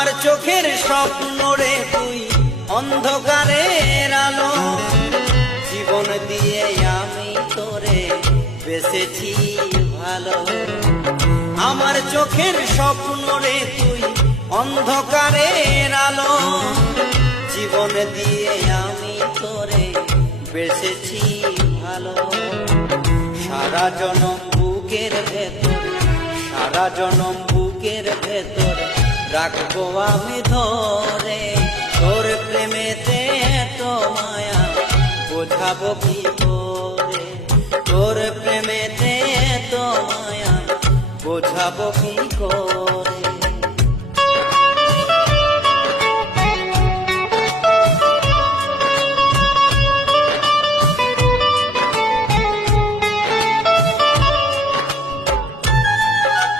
আমার চোখের স্বপ্ন রে তুই অন্ধকারের আলো, জীবন দিয়ে আমি তোরে বেঁচেছি ভালো। আমার চোখের স্বপ্ন রে তুই অন্ধকারের আলো, জীবন দিয়ে আমি তোরে বেঁচেছি ভালো। সারা জনম বুকের ভেতর, সারা জনম বুকের ভেতর রাখবো আমি ধরে। তোর প্রেমেতে এত মায়া বোঝাবো কি করে, তোর প্রেমেতে এত মায়া বোঝাবো কি করে।